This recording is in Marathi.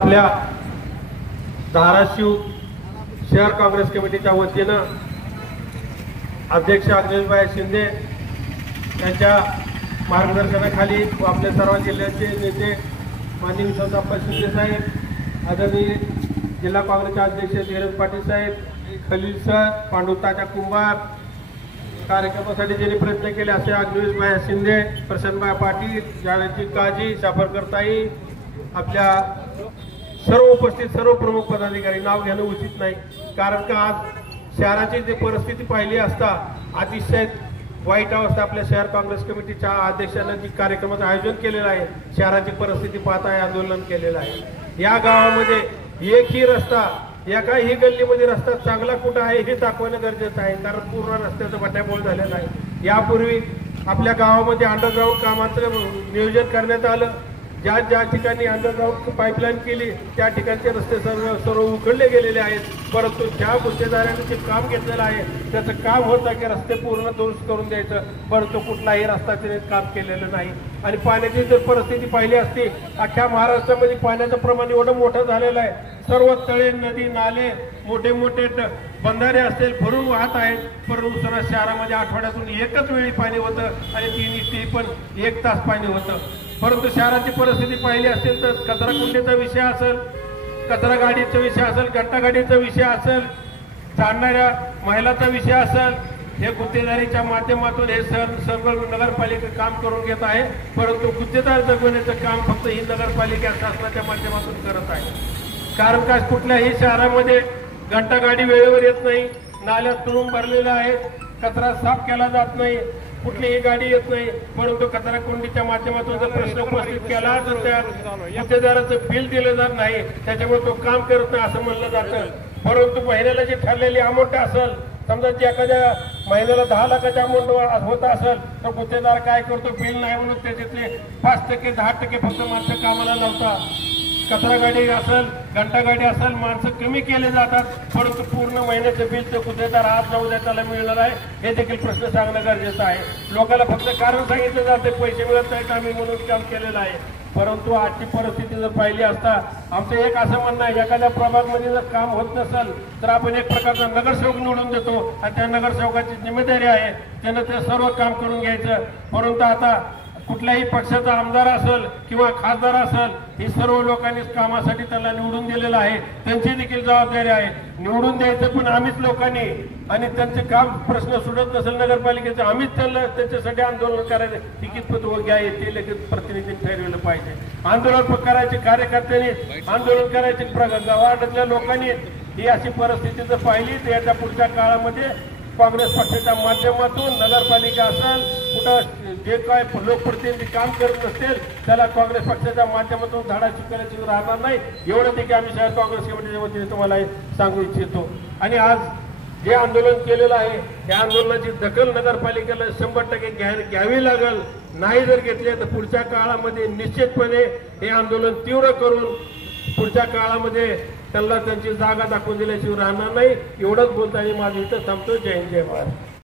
आपल्या धाराशिव शहर काँग्रेस कमिटीच्या वतीनं अध्यक्ष अग्नेशभाई शिंदे यांच्या मार्गदर्शनाखाली आपल्या सर्व जिल्ह्याचे नेते माननीय विश्वासप्पा शिंदे साहेब, आदरणीय जिल्हा काँग्रेसचे अध्यक्ष धीरज पाटील साहेब, खलील सर, पांडुताचा कुंभार, कार्यक्रमासाठी ज्यांनी प्रयत्न केले असे अग्नेशभाई शिंदे, प्रसन्नभाई पाटील, जावेदजी काजी, साफरकरताई, आपल्या सर्व उपस्थित सर्व प्रमुख पदाधिकारी, नाव घेणं उचित नाही कारण का आज शहराची जी परिस्थिती पाहिली असता अतिशय वाईट अवस्था आपल्या शहर काँग्रेस कमिटीच्या अध्यक्षांनी जी कार्यक्रमाचं आयोजन केलेलं आहे, शहराची परिस्थिती पाहता आंदोलन केलेलं आहे। या गावामध्ये एकही रस्ता, एकाही गल्लीमध्ये रस्ता चांगला कुठं आहे हे दाखवणं गरजेचं आहे कारण पूर्ण रस्त्याचं बट्याबोळ झालेलं आहे। यापूर्वी आपल्या गावामध्ये अंडरग्राऊंड कामाचं नियोजन करण्यात आलं, ज्या ठिकाणी अंडरग्राऊंड पाईपलाईन केली त्या ठिकाणचे रस्ते सर्व उखडले गेलेले आहेत, परंतु ज्या गुत्तेदारांनी जे काम घेतलेलं आहे त्याचं काम होतं की रस्ते पूर्ण दुरुस्त करून द्यायचं, परंतु कुठलाही रस्ता त्याने काम केलेलं नाही। आणि पाण्याची जर परिस्थिती पाहिली असती, अख्ख्या महाराष्ट्रामध्ये पाण्याचं प्रमाण एवढं मोठं झालेलं आहे, सर्व तळे, नदी, नाले, मोठे मोठे बंधारे असतील भरून वाहत आहेत, परंतु सर्व शहरामध्ये आठवड्यातून एकच वेळी पाणी होतं आणि ती पण 1 तास पाणी होतं। परंतु शहराची परिस्थिती पाहिली असेल तर कचरा कुंडीचा विषय असेल, कचरा गाडीचा विषय असेल, घंटा गाडीचा विषय असेल, चालणाऱ्या महिलाचा विषय असेल, हे गुत्तेदारीच्या माध्यमातून हे सर्व नगरपालिका काम करून घेत आहे, परंतु गुत्तेदार जगवण्याचं काम फक्त ही नगरपालिका शासनाच्या माध्यमातून करत आहे। कारण का कुठल्याही शहरामध्ये घंटा गाडी वेळेवर येत नाही, नाल्यात तुडूंब भरलेला आहे, कचरा साफ केला जात नाही, कुठलीही गाडी येत नाही, परंतु कचरा कुंडीच्या माध्यमातून जर प्रश्न उपस्थित केला तर त्या गुत्तेदाराचं बिल दिलं जात नाही, त्याच्यामुळे तो काम करत नाही असं म्हणलं जातं। परंतु महिन्याला जी ठरलेली अमाऊंट असेल, समजा जी एखाद्या महिन्याला 10 लाखाची अमाऊंट होत असेल तर गुत्तेदार काय करतो, बिल नाही म्हणून त्याच्यातले 5% 10% फक्त माणसं कामाला लावतात। कचरा गाडी असेल, घंटा गाडी असेल, माणसं कमी केले जातात, परंतु पूर्ण महिन्याचं बिल तर गुत्तेदार आज जाऊ द्या त्याला मिळणार आहे हे देखील प्रश्न सांगणं गरजेचं आहे। लोकांना फक्त कारण सांगितलं जाते पैसे मिळत नाहीत आम्ही म्हणून काम केलेलं आहे, परंतु आजची परिस्थिती जर पाहिली असता आमचं एक असं म्हणणं आहे, एखाद्या प्रभागमध्ये जर काम होत नसेल तर आपण एक प्रकारचा नगरसेवक निवडून देतो आणि त्या नगरसेवकाची जिम्मेदारी आहे त्यानं ते सर्व काम करून घ्यायचं। परंतु आता कुठल्याही पक्षाचा आमदार असेल किंवा खासदार असेल, ही सर्व लोकांनी कामासाठी त्याला निवडून दिलेलं आहे, त्यांची देखील जबाबदारी आहे, निवडून द्यायचं पण आम्हीच लोकांनी, आणि त्यांचे काम प्रश्न सुटत नसेल नगरपालिकेचे आम्हीच त्यांच्यासाठी आंदोलन करायचं, तिकीट पत्र घ्या येते लगेच प्रतिनिधींनी ठरवलं पाहिजे। आंदोलन करायचे कार्यकर्त्यांनी, आंदोलन करायचे वार्डातल्या लोकांनी, ही अशी परिस्थिती जर पाहिली तर याच्या पुढच्या काळामध्ये काँग्रेस पक्षाच्या माध्यमातून नगरपालिका असेल, कुठं जे काय लोकप्रतिनिधी काम करत असतील त्याला काँग्रेस पक्षाच्या माध्यमातून धाडा शिकवण्याची राहणार नाही, एवढं देखील आम्ही शहर काँग्रेस कमिटीच्या वतीने तुम्हाला सांगू इच्छितो। आणि आज जे आंदोलन केलेलं आहे त्या आंदोलनाची दखल नगरपालिकेला 100% घ्यावी लागेल, नाही जर घेतले तर पुढच्या काळामध्ये निश्चितपणे हे आंदोलन तीव्र करून पुढच्या काळामध्ये त्यांना त्यांची जागा दाखवून दिल्याशिवाय राहणार नाही, एवढंच बोलताना माझं इथं थांबतो। जय हिंद, जय महाराष्ट्र।